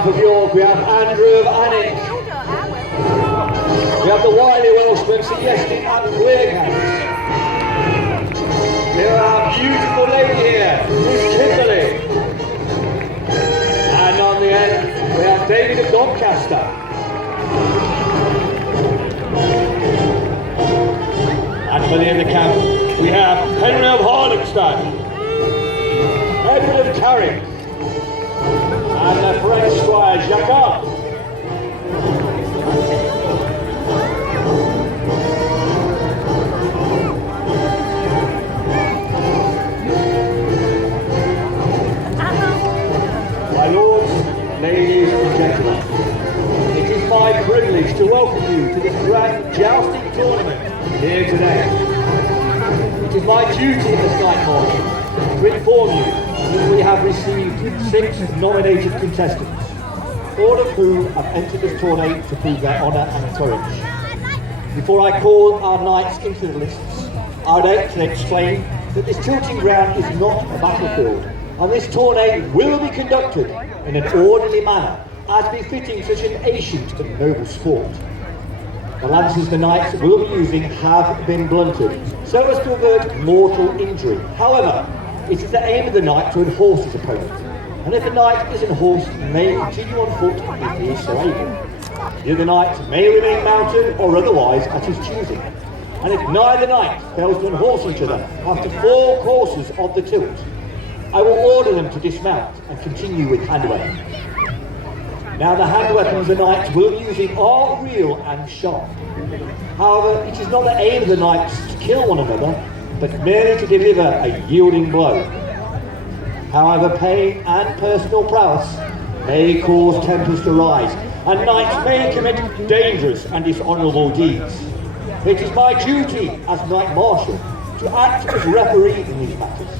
camp of York, we have Andrew of Annick. We have the wily Welshman suggesting at Clearhouse. We have our beautiful lady here, Miss Kimberly. And on the end, we have David of Doncaster. And for the end of the camp, we have Henry of Harlingstad, Edward of Carrick, and the French squire Jacques. My lords, ladies and gentlemen, it is my privilege to welcome you to this grand jousting tournament here today. It is my duty this night morning to inform you that we have received 6 nominated contestants, all of whom have entered this tournament to prove their honour and courage. Before I call our knights into the lists, I would like to explain that this tilting ground is not a battlefield, and this tournament will be conducted in an orderly manner, as befitting such an ancient and noble sport. The lances the knights will be using have been blunted, so as to avert mortal injury. However, it is the aim of the knight to unhorse his opponent, and if the knight is unhorsed, he may continue on foot if he is so able. The other knight may remain mounted or otherwise at his choosing, and if neither knight fails to unhorse each other after 4 courses of the tilt, I will order them to dismount and continue with hand weapons. Now the hand weapons the knights will be using are real and sharp. However, it is not the aim of the knights to kill one another, but merely to deliver a yielding blow. However, pain and personal prowess may cause tempers to rise, and knights may commit dangerous and dishonourable deeds. It is my duty as Knight Marshal to act as referee in these matters,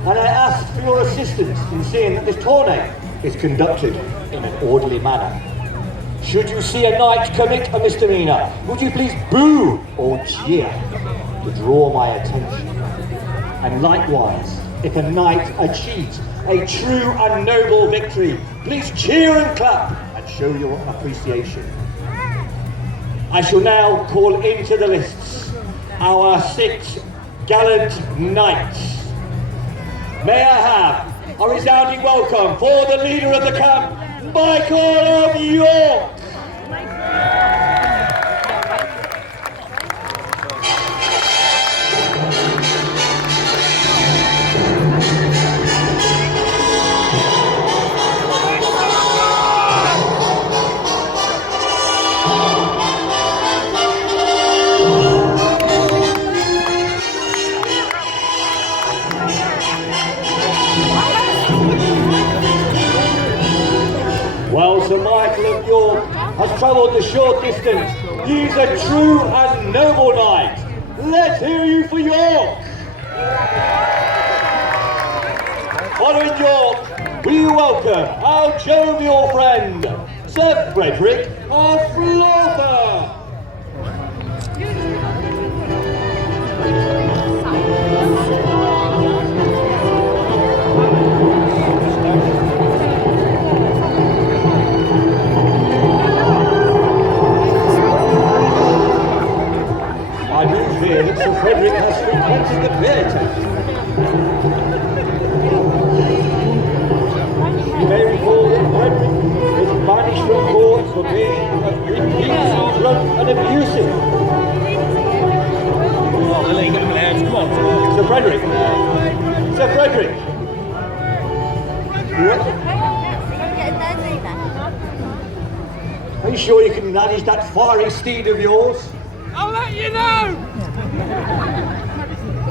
and I ask for your assistance in seeing that this tournament is conducted in an orderly manner. Should you see a knight commit a misdemeanour, would you please boo or cheer to draw my attention? And likewise, if a knight achieves a true and noble victory, please cheer and clap and show your appreciation. I shall now call into the lists our 6 gallant knights. May I have a resounding welcome for the leader of the camp, Michael of York. Well, Sir Michael of York has travelled the short distance. He's a true and noble knight. Let's hear you for York. Following York, we welcome our jovial friend, Sir Frederick of Flaughter. I do fear that Sir Frederick has frequented the beer tent. You may recall that Frederick was banished from court for being repeatedly drunk and abusive. Come on. Sir Frederick. Sir Frederick. Are you sure you can manage that fiery steed of yours? I'll let you know!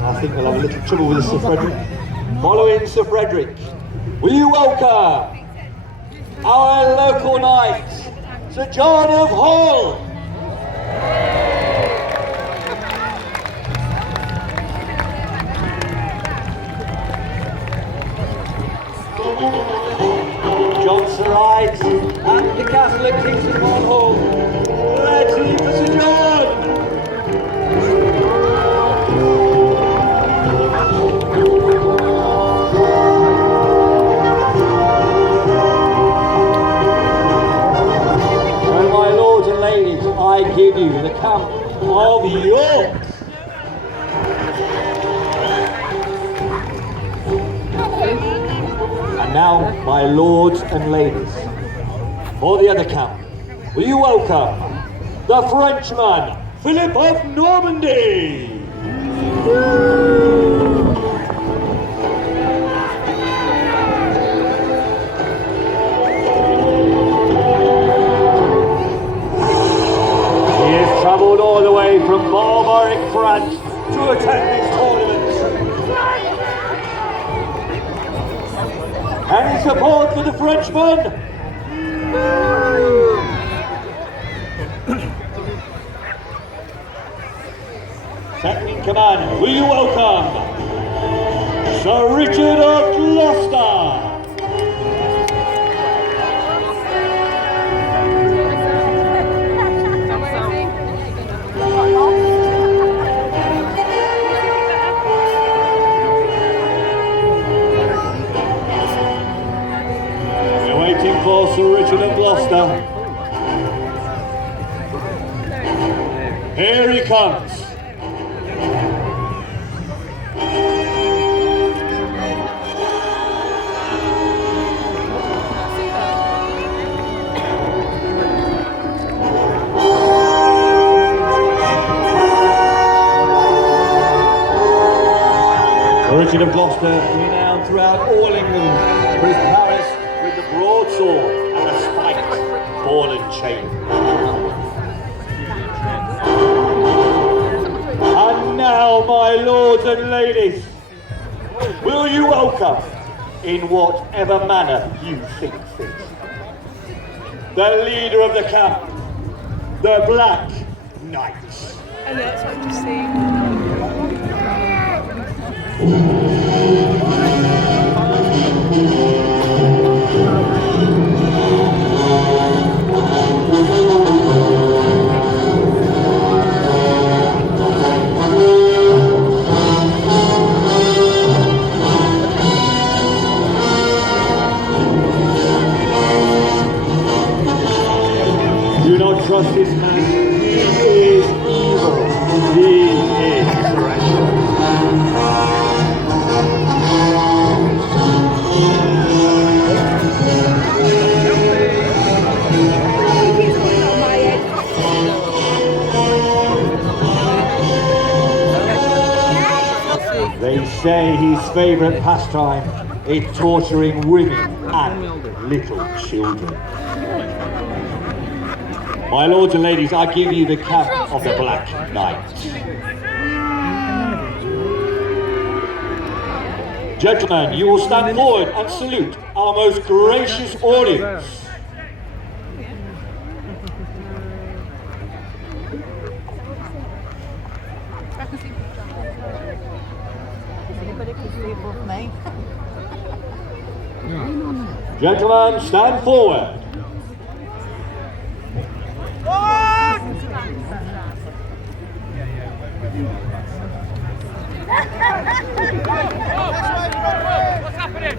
I think we'll have a little trouble with Sir Frederick. Following Sir Frederick, will you welcome our local knight, Sir John of Hull? John Sir Rides at the castle at Kingston Hall. Let's see for Sir John! now, my lords and ladies, for the other camp, will you welcome the Frenchman, Philip of Normandy? He has travelled all the way from barbaric France to attend this tournament. Any support for the Frenchman? Second in command, will you welcome Sir Richard of Gloucester? We're waiting for Sir Richard of Gloucester. Here he comes. Richard of Gloucester, renowned throughout all England for his prowess with the broadsword and the spiked ball and chain. And now, my lords and ladies, will you welcome, in whatever manner you think fit, the leader of the camp, the Black Knights. I know, that's what I'm just saying. Do not trust this man. He is evil. He is treacherous. They say his favourite pastime is torturing women and little children. My lords and ladies, I give you the camp of the Black Knights. Gentlemen, you will stand forward and salute our most gracious audience. Gentlemen, stand forward. What's happening?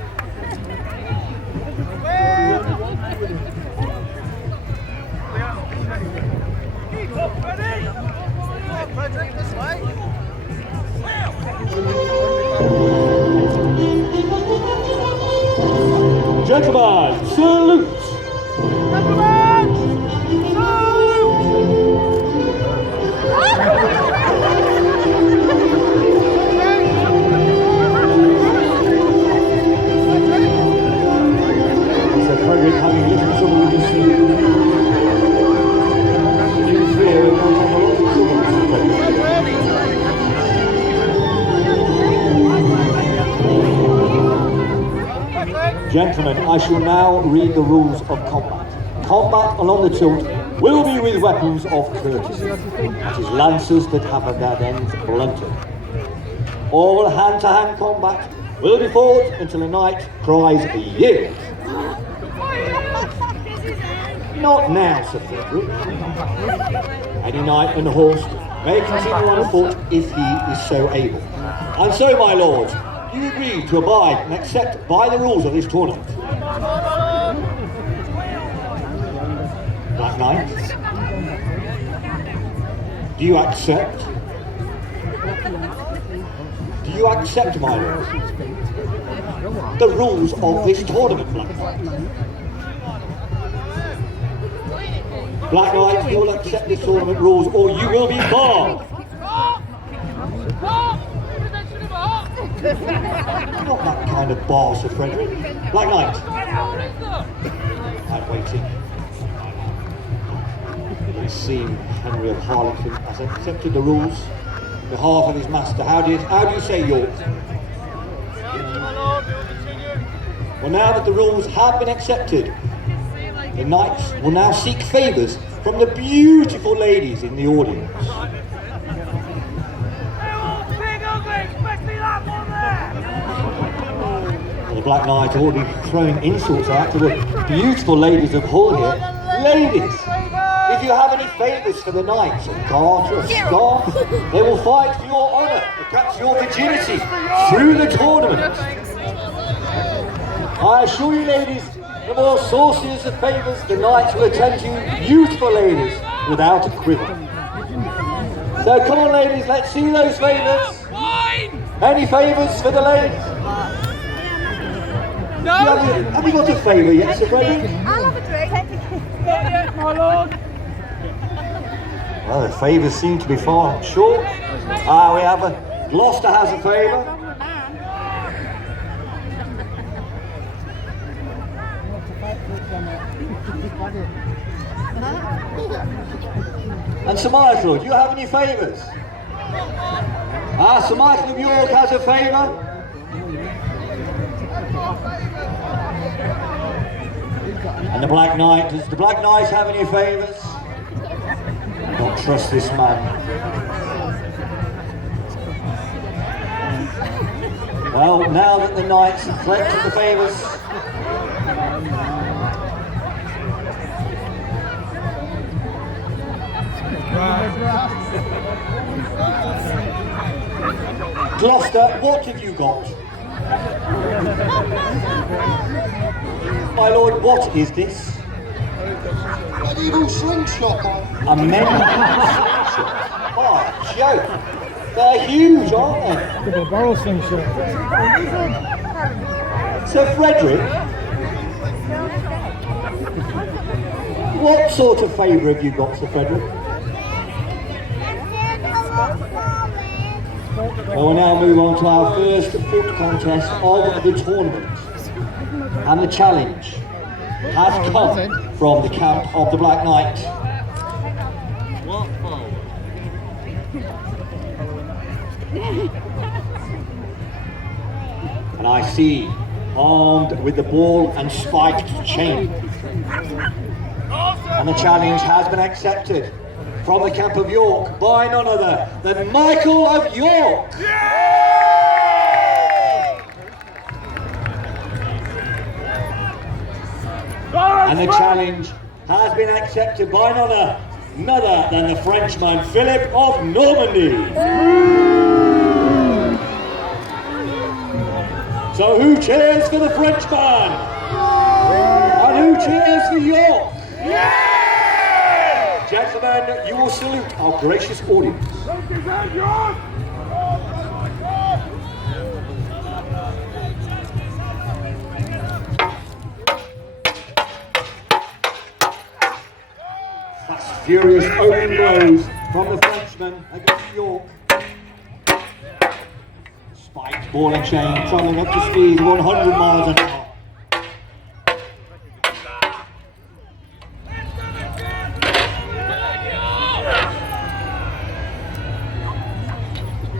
This way. Gentlemen, salute! Gentlemen, It's a Frederick having little trouble with his Gentlemen, I shall now read the rules of combat. Combat along the tilt will be with weapons of courtesy, that is, lances that have their ends blunted. All hand-to-hand combat will be fought until the knight cries yield. Not now, Sir Frederick. Any knight and horse may continue on foot if he is so able. And so, my lords, you agree to abide and accept by the rules of this tournament. Black Knight, do you accept? Do you accept, my lord, the rules of this tournament, Black Knight? Black Knight, you will accept this tournament rules or you will be barred. Not that kind of bar, Sir Frederick. Black Knight. I'm waiting. It seems Henry of Harlington has accepted the rules on behalf of his master. How do you say, York? Well, now that the rules have been accepted, the knights will now seek favours from the beautiful ladies in the audience. Well, the Black Knight are already throwing insults out to the beautiful ladies of Hull here. Ladies, if you have any favours for the knights, a garter, a scarf, they will fight for your honour, and perhaps your virginity, through the tournament. I assure you, ladies, the more sauciest of favours, the knights will attend you, beautiful ladies, without a quiver. So come on, ladies, let's see those favours. Any favours for the ladies? No! Have you got a favour yet, Sir Frederick? I'll have a drink. My lord! Well, the favours seem to be far short. We have Gloucester has a favour. And Sir Michael, do you have any favours? Sir Michael of York has a favour. And the Black Knight, does the Black Knight have any favours? I don't trust this man. Well, now that the knights have collected the favours, Gloucester, what have you got? My lord, what is this? Medieval slingshot. A medieval slingshot? Oh, joke. They're huge, aren't they? The barrel slingshot. Sir Frederick, what sort of favour have you got, Sir Frederick? We'll now move on to our first foot contest of the tournament. And the challenge has come from the camp of the Black Knight. And I see, armed with the ball and spiked chain. And the challenge has been accepted from the camp of York by none other than Michael of York. And the challenge has been accepted by none other than the Frenchman Philip of Normandy. So who cheers for the Frenchman? And who cheers for York? Gentlemen, you will salute our gracious audience. That's furious open blows from the Frenchman against York. Spiked ball and chain, travelling up to speed 100 miles an hour.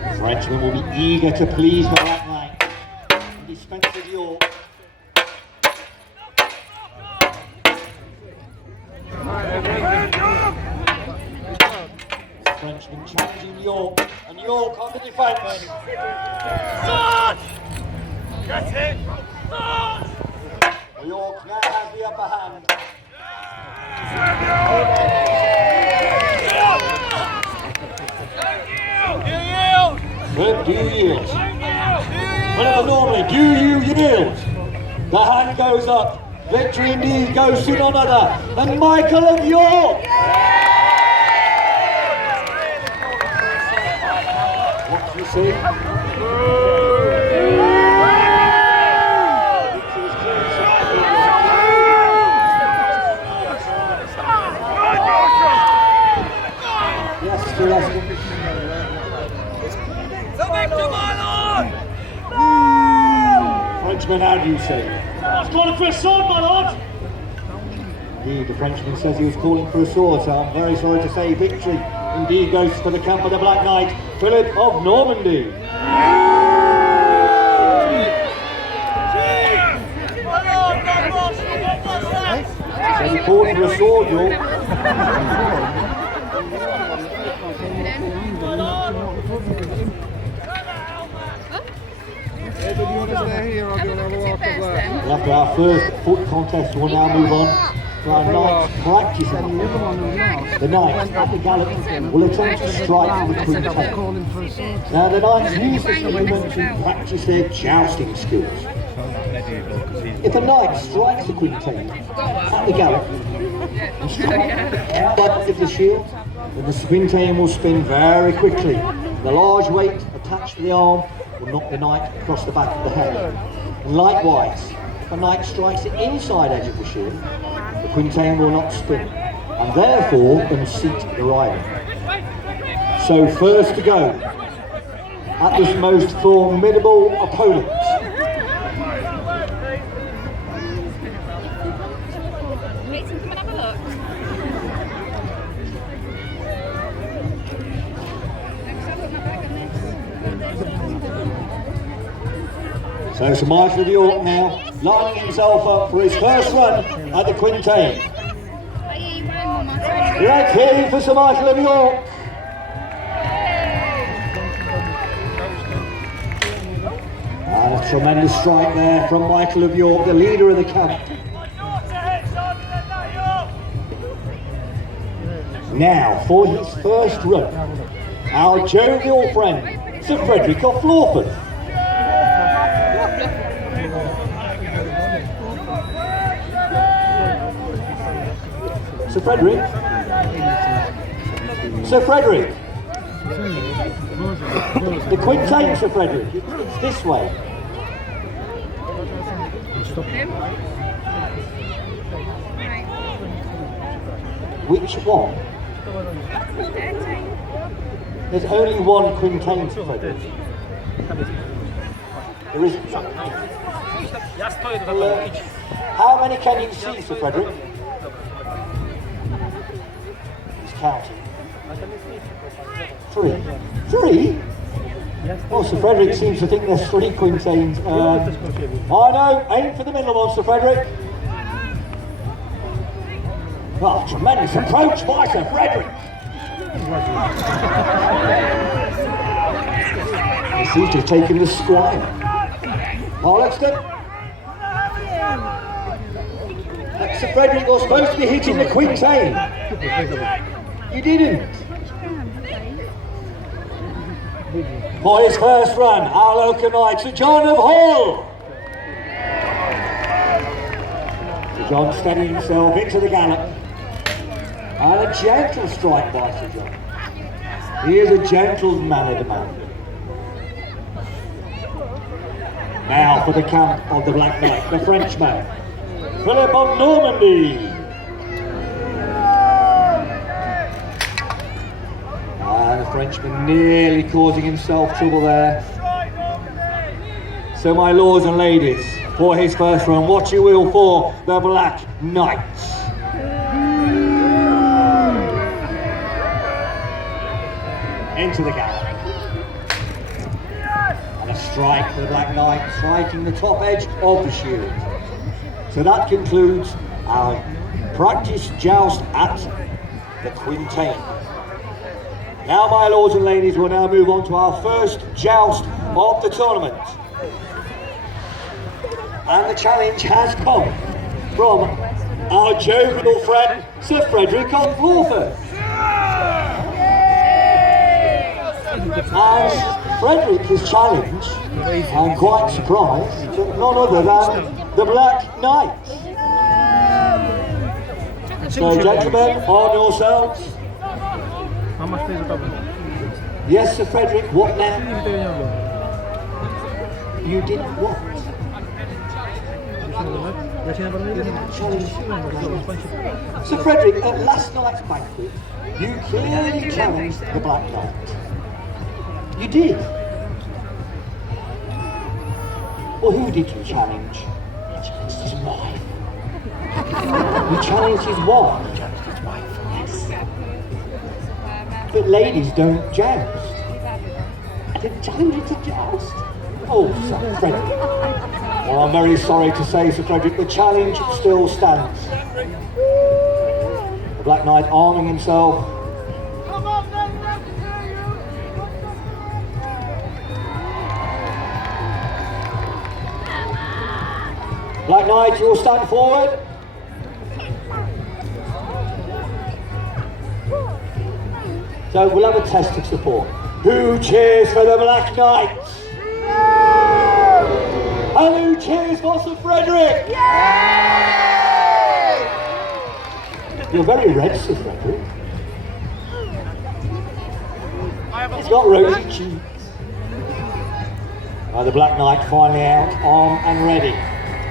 The Frenchman will be eager to please the Black Knight and dispense with York. Frenchman challenging York, and York on the defence. Get it! York now has the upper hand. But do you yield? Whenever normally, do you yield? The hand goes up. Victory indeed goes to none other than Michael of York. What do you see? Yes, to Leicester. Frenchman, how do you say? I was calling for a sword, my lord. Indeed, the Frenchman says he was calling for a sword, so I'm very sorry to say victory indeed goes for the camp of the Black Knight, Philip of Normandy. So he called for a sword, York. After our first foot contest, we'll now move on to our night's practice. The knights at the gallop will attempt to strike the quintet. Now the knights use this movement to practice their jousting skills. If a knight strikes the quintet at the gallop and strikes but of the shield, then the quintet will spin very quickly. The large weight attached to the arm will knock the knight across the back of the head. And likewise, if a knight strikes the inside edge of the shield, the quintain will not spin, and therefore unseat the rider. So first to go, at this most formidable opponent, so Sir Michael of York now lining himself up for his first run at the quintain. Let's hear for Sir Michael of York. And a tremendous strike there from Michael of York, the leader of the camp. Now for his first run, our jovial friend Sir Frederick of Florford. Sir Frederick? Sir Frederick? The quintain, Sir Frederick. It's this way. Which one? There's only one quintain, Sir Frederick. There isn't. How many can you see, Sir Frederick? Counting. 3. 3? Oh, Sir Frederick seems to think there's 3 quintains. I know, aim for the middle one, Sir Frederick. Oh, tremendous approach by Sir Frederick. He seems to have taken the squire. Harlexton? Sir Frederick, you're supposed to be hitting the quintain. You didn't. For his first run, our local knight, Sir John of Hull. Sir John steadying himself into the gallop. And a gentle strike by Sir John. He is a gentleman of the man. Now for the camp of the Black Knight, the Frenchman, Philip of Normandy. And the Frenchman nearly causing himself trouble there. So my lords and ladies, for his first run, what you will for the Black Knights. Into the gallop. And a strike for the Black Knight, striking the top edge of the shield. So that concludes our practice joust at the quintain. Now, my lords and ladies, we'll now move on to our first joust of the tournament. And the challenge has come from our jovial friend, Sir Frederick of Florford. And Frederick is challenged, I'm quite surprised, but none other than the Black Knights. So, gentlemen, arm yourselves. Yes, Sir Frederick, what now? You did what? You didn't challenge. Sir Frederick, at last night's banquet, you clearly challenged the Black Knight. You did. Well, who did you challenge? You challenged his wife. You challenged his wife? You challenged his wife, yes. But ladies don't joust. I didn't challenge you to joust. Oh, Sir Frederick. Well, I'm very sorry to say, Sir Frederick, the challenge still stands. The Black Knight arming himself. Come on, then, let's hear you. Black Knight, you will stand forward. So we'll have a test of support. Who cheers for the Black Knight? And who cheers for Sir Frederick? You're very red, Sir Frederick. He's got rosy cheeks. The Black Knight finally out, armed and ready.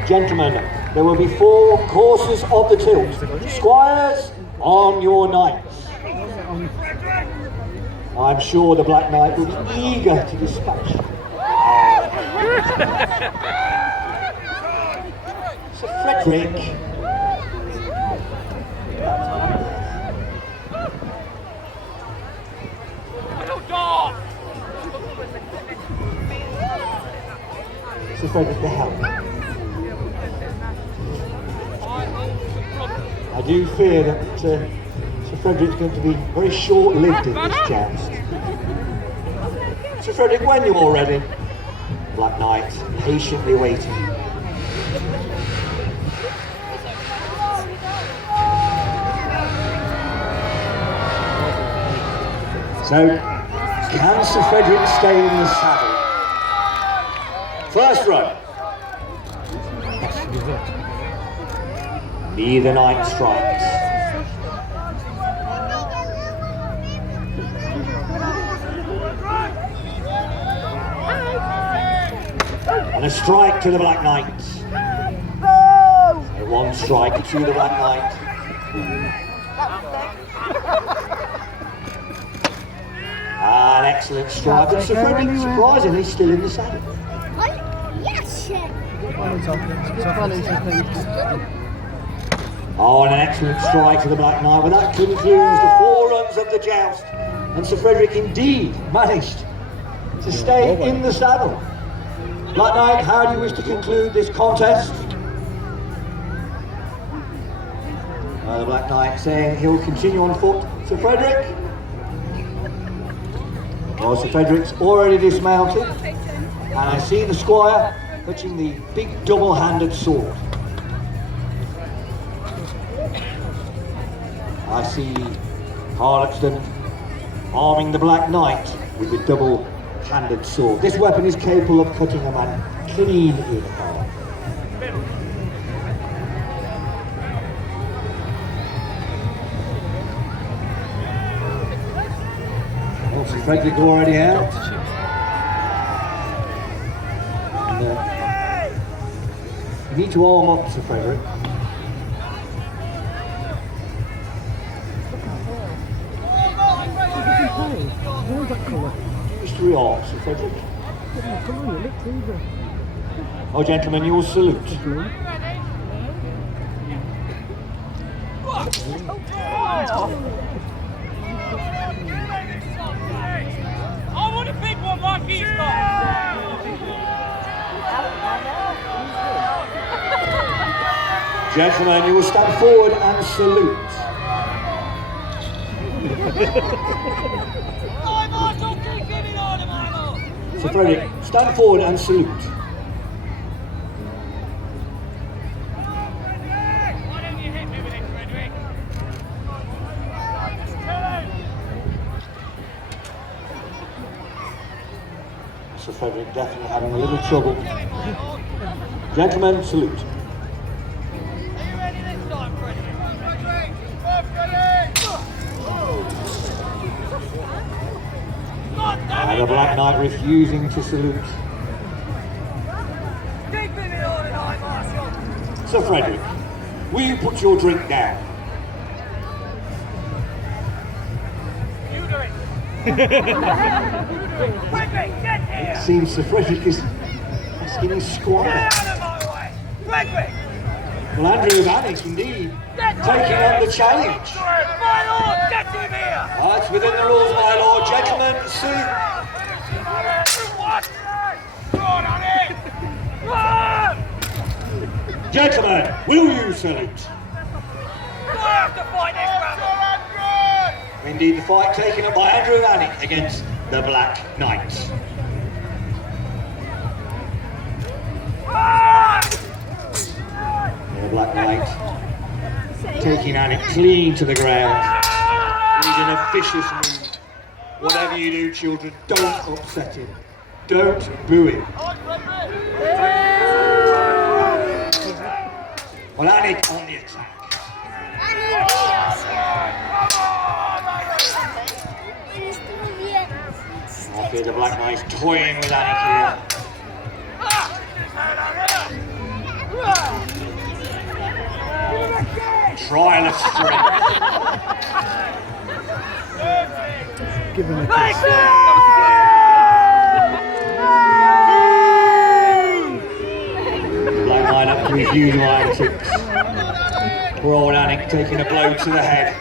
Gentlemen, there will be 4 courses of the tilt. Squires, arm your knights. I'm sure the Black Knight will be eager to dispatch. Sir Frederick. Sir Frederick, the help. I do fear that Sir Frederick's going to be very short-lived in this joust. Sir Frederick, when you're ready. Black Knight, patiently waiting. So, can Sir Frederick stay in the saddle? First row. Neither knight strikes. And a strike to the Black Knight. So 1 strike to the Black Knight. An excellent strike, but Sir Frederick, surprisingly, still in the saddle. Yes! Oh, and an excellent strike to the Black Knight. Well, that concludes the 4 runs of the joust. And Sir Frederick indeed managed to stay in the saddle. Black Knight, how do you wish to conclude this contest? The Black Knight saying he'll continue on foot. Sir Frederick? Well, Sir Frederick's already dismounted. And I see the squire touching the big double-handed sword. I see Harloxton arming the Black Knight with the double-handed sword. This weapon is capable of cutting a man clean in half. Well, Sir Frederick already out. And, you need to arm up, Sir Frederick. Mr. Real, Sir Frederick. Oh, gentlemen, you will salute. I want a big one like he's got. Gentlemen, you will stand forward and salute. Sir Frederick, stand forward and salute. Why don't you hit me with it, Frederick? Sir Frederick definitely having a little trouble. Gentlemen, salute. Are you ready this time, Frederick? Come on, And the Black Knight refusing to salute. Sir Frederick, will you put your drink down? You do it. Frederick, get here! It seems Sir Frederick is asking his squire. Get out of my way! Frederick! Well, Andrew Vannick, indeed, taking on the challenge. My lord, get him here! It's within the rules, my lord. Gentlemen, see. What? Run on it! Run! Gentlemen, will you salute? Do I have to fight this battle? Indeed, the fight taken up by Andrew Vannick against the Black Knight. The Black Knight taking Anik clean to the ground. He's in a vicious mood. Whatever you do, children, don't upset him. Don't boo him. Well, Anik on the attack. I fear the Black Knight's toying with Anik here. Trial of strength. Give him a kiss. Black Knight up to his usual antics. Poor old Anik taking a blow to the head.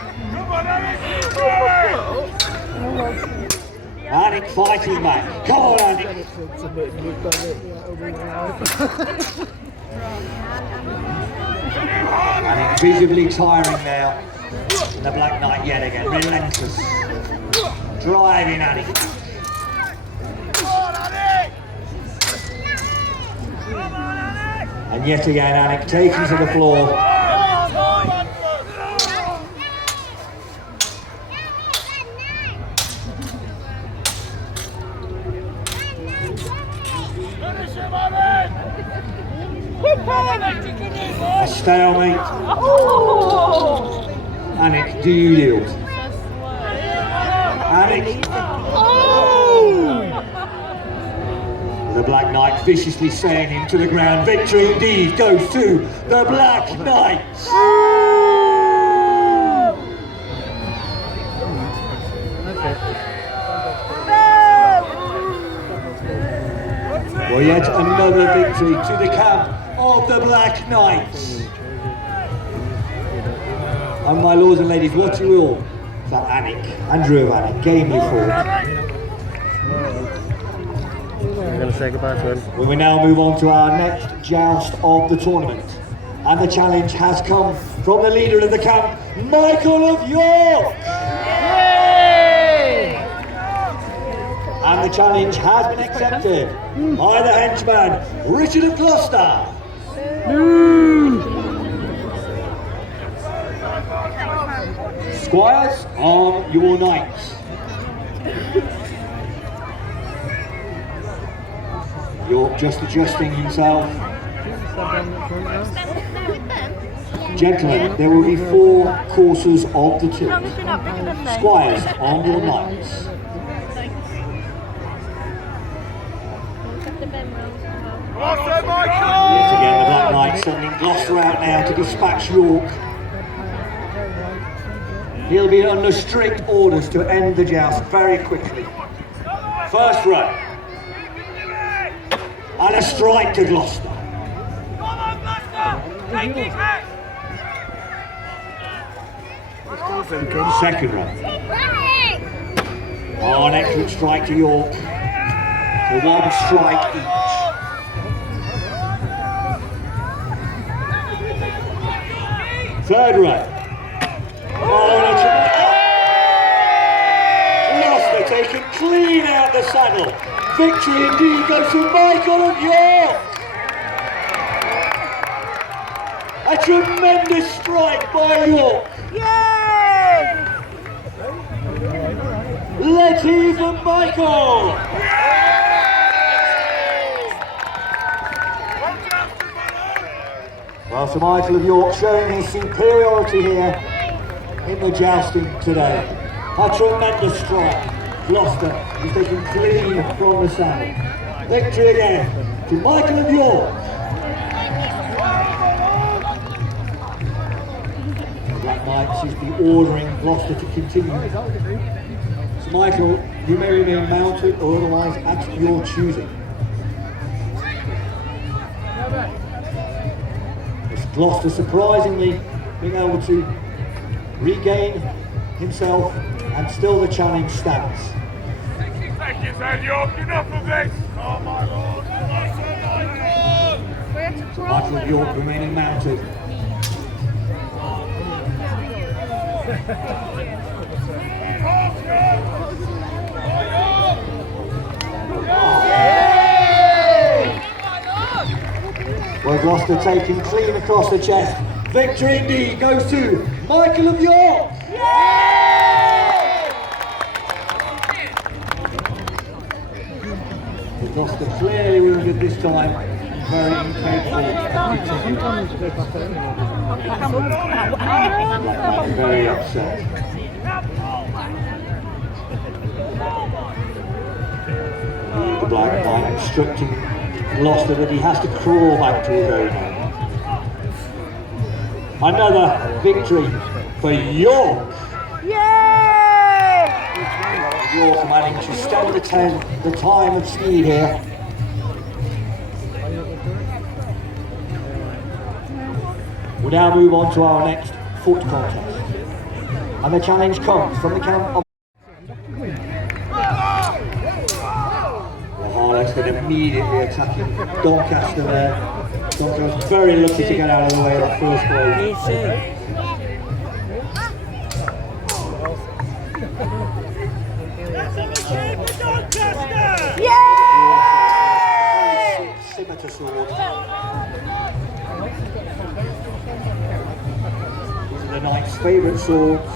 Anik fighting back. Come on, Anik. Anik visibly tiring now. And the Black Knight yet again, relentless. Driving Anik. And yet again, Anik taken to the floor. A stalemate. Anik, do you yield? Anik. The Black Knight viciously saying him to the ground. Victory indeed goes to the Black Knight. Well, yet another victory to the camp of the Black Knights. And my lords and ladies, what you will for Anik, Andrew Anik, gamely forward. We're going to say goodbye to him. We will now move on to our next joust of the tournament. And the challenge has come from the leader of the camp, Michael of York! And the challenge has been accepted by the henchman, Richard of Gloucester. Squires, on your knights. York just adjusting himself. Gentlemen, there will be 4 courses of the tilt. Squires, on your knights. Yet again, the Black Knight sending Gloucester out now to dispatch York. He'll be under strict orders to end the joust very quickly. First run. And a strike to Gloucester. Come on, Gloucester! Take his hat! Second run. Oh, an excellent strike to York. For 1 strike each. Third run. Oh, Gloucester taken clean out the saddle. Victory indeed goes to Michael of York. A tremendous strike by York. Let's hear from Michael. Well, Sir Michael of York showing his superiority here in the jousting today. A tremendous strike. Gloucester is taken clean from the saddle. Victory again to Michael of York. The Black Knight seems to be ordering Gloucester to continue. So Michael, you may remain mounted or otherwise at your choosing. It's Gloucester surprisingly being able to regain himself and still the challenge stands. Thank you, Sir York. Enough of this. Oh my lord. Michael of York remaining mounted. Well, Gloucester taking clean across the chest. Victory indeed goes to Michael of York. Gloucester clearly wounded this time, very incapable of continuing. Very upset. The Black Knight instructing Gloucester that he has to crawl back to his own home. Another victory for York. York managing to stand the time of speed here. We'll now move on to our next foot contest. And the challenge comes from the camp of Harlock's been immediately attacking Doncaster there. Doncaster was very lucky to get out of the way of that first blow. Scimitar sword. These are the Knight's favourite swords.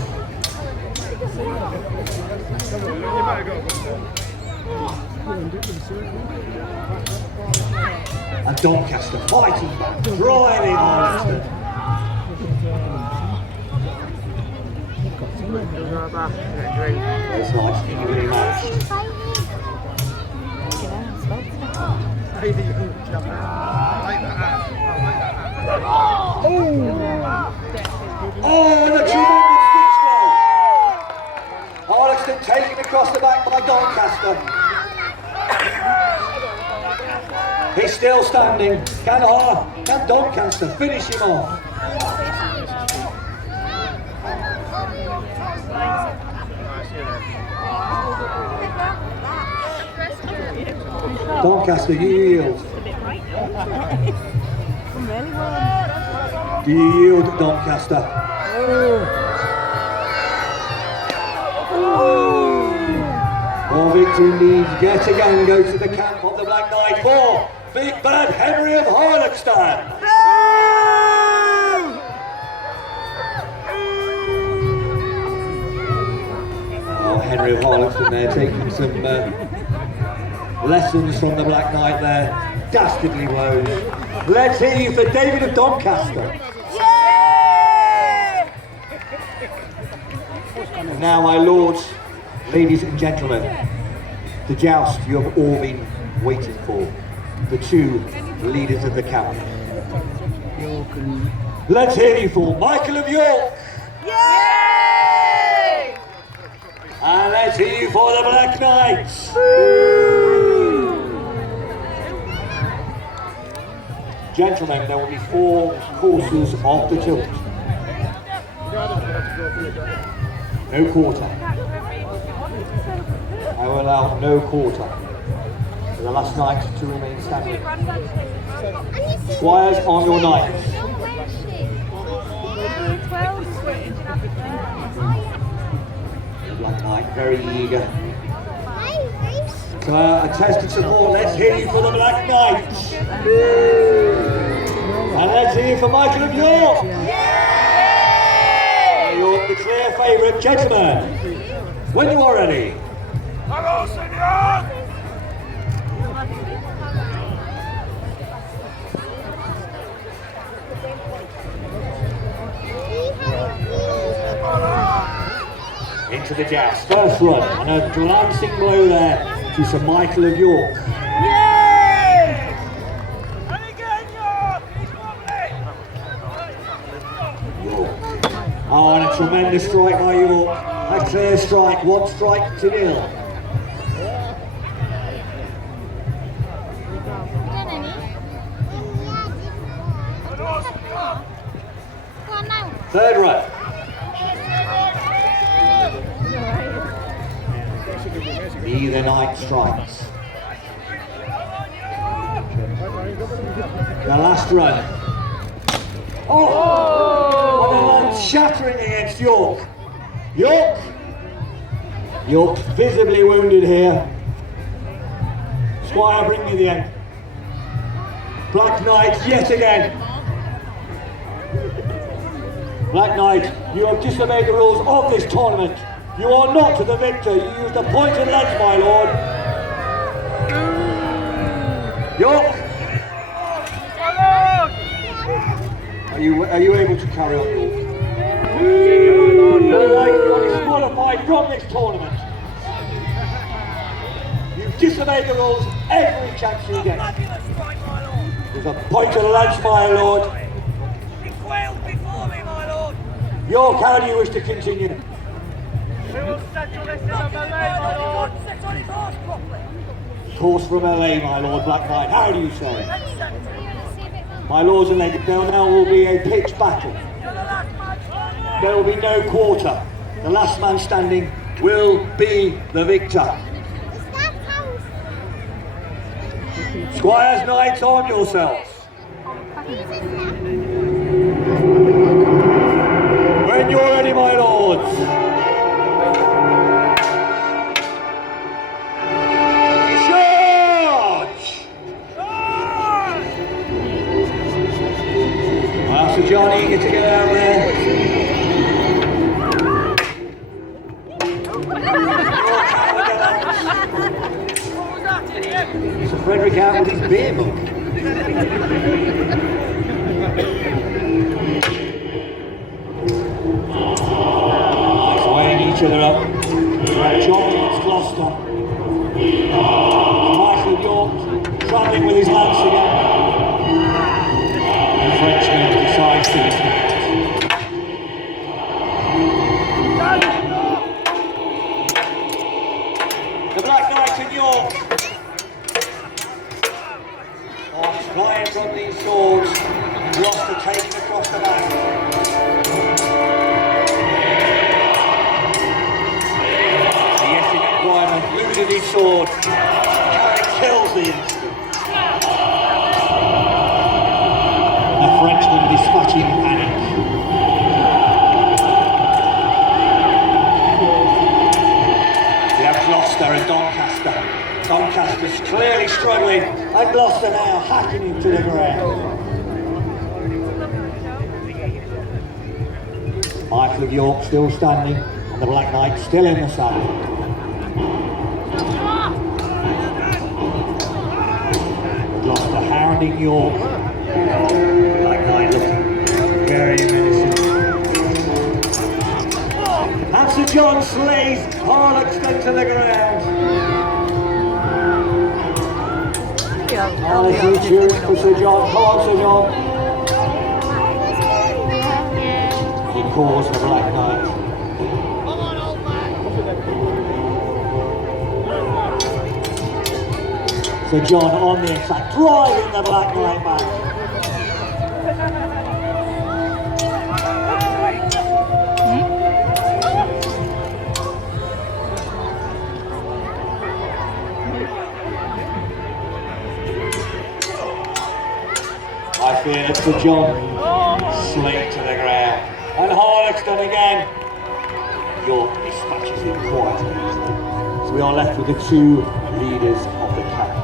And Doncaster fighting back, driving Harlock's. Those Knights evenly matched. Oh, and a tremendous switch blow! Harlock's taken across the back by Doncaster. He's still standing. Can Doncaster finish him off? Doncaster, you yield. Do you yield, Doncaster? More victory indeed. Yet again goes to the camp of the Black Knight for Big Bad Henry of Harlockstein. Oh, Henry of Harlockstein there taking some lessons from the Black Knight there. Dastardly blows. Let's hear you for David of Doncaster. And now, my lords, ladies and gentlemen, the joust you have all been waiting for. The two leaders of the camp. Let's hear you for Michael of York. And let's hear you for the Black Knights. Gentlemen, there will be 4 courses of the tilt. No quarter. I will allow no quarter for the last knight to remain standing. Squires, on your knights. The Black Knight, very eager. A test of support. Let's hear you for the Black Knights. And let's hear you for Michael of York. York, the clear favourite. Gentlemen, when you are ready. Hello, senor! Into to the joust. First run, and a glancing blow there to Sir Michael of York. York. Oh, and a tremendous strike by York. A clear strike, 1 strike to 0. Third run. Either night strikes. The last run. Oh! And a run shattering against York. York visibly wounded here. Squire, bring me the end. Black Knight yet again. Black Knight, you have disobeyed the rules of this tournament. You are not the victor. You used a pointed lens, my lord. York. Are you able to carry on, York? Your life is disqualified from this tournament. You've disobeyed the rules every chance you get. With a pointed lens, my lord. York, how do you wish to continue? Horse from LA, my lord. Black Knight, how do you say? My lords and ladies, there now will be a pitched battle. There will be no quarter. The last man standing will be the victor. Squires, knights, arm yourselves. When you're ready, my lords. Charge! Master John eager to get out there. Sir Frederick out with his beer mug. Each other up. John against Gloucester. Michael of York travelling with his lance again. The Frenchman decides to dismount. The Black Knight in York. Arms flying from these swords. Gloucester taken across the back. Losing his sword, Carrick kills the instant. The Frenchman dispatching panic. We have Gloucester and Doncaster. Doncaster's clearly struggling, and Gloucester now hacking him to the ground. Michael of York still standing, and the Black Knight still in the saddle. Gloucester hounding York. Black Knight looking very menacing. And Sir John slays Harloxton to the ground. And a huge cheering for Sir John. Come on, Sir John. He calls the Black Knight. Sir John on the inside, driving the Black Knight back. I fear that Sir John slipped to the ground. And Harloxton again. York dispatches him quite easily. So we are left with the two leaders of the camp.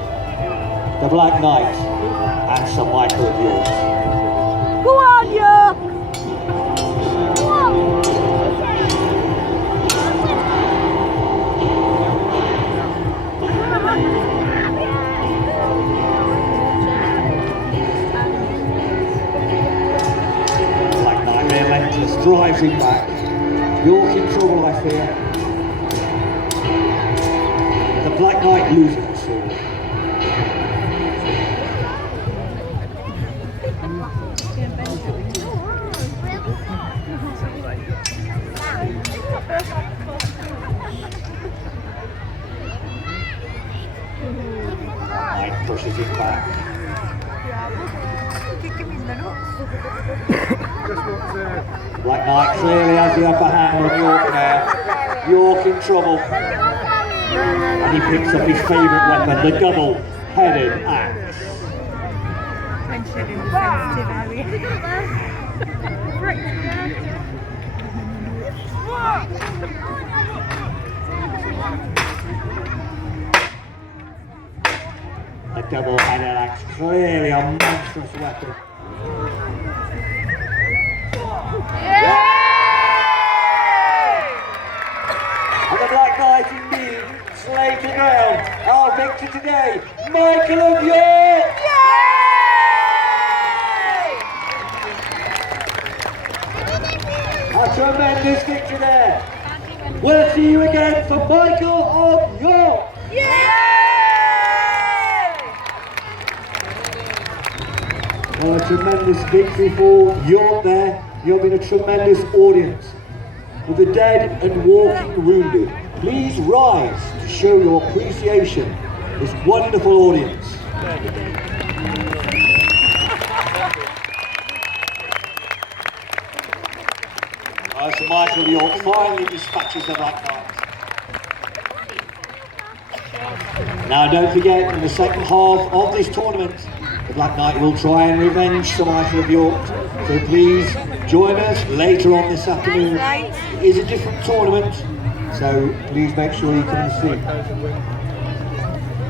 The Black Knight and Sir Michael of York. Go on, York! Go on! Black Knight relentless, drives him back. York in trouble, I fear. Knight losing the sword. Knight pushes it back. Black Knight clearly has the upper hand on York now. York in trouble. And he picks up his favourite weapon, the double-headed axe. A double-headed axe, clearly a monstrous weapon. And the Black Knight indeed slayed the ground. Our victor today, Michael of York! A tremendous victory there. We'll see you again for Michael of York! Well, a tremendous victory for York there. You've been a tremendous audience. With the dead and walking wounded, please rise to show your appreciation to this wonderful audience. As Michael of York finally dispatches the Black Knight. Now don't forget, in the second half of this tournament, the Black Knight will try and revenge Sir Michael of York. So please join us later on this afternoon. It is a different tournament, so please make sure you come and see.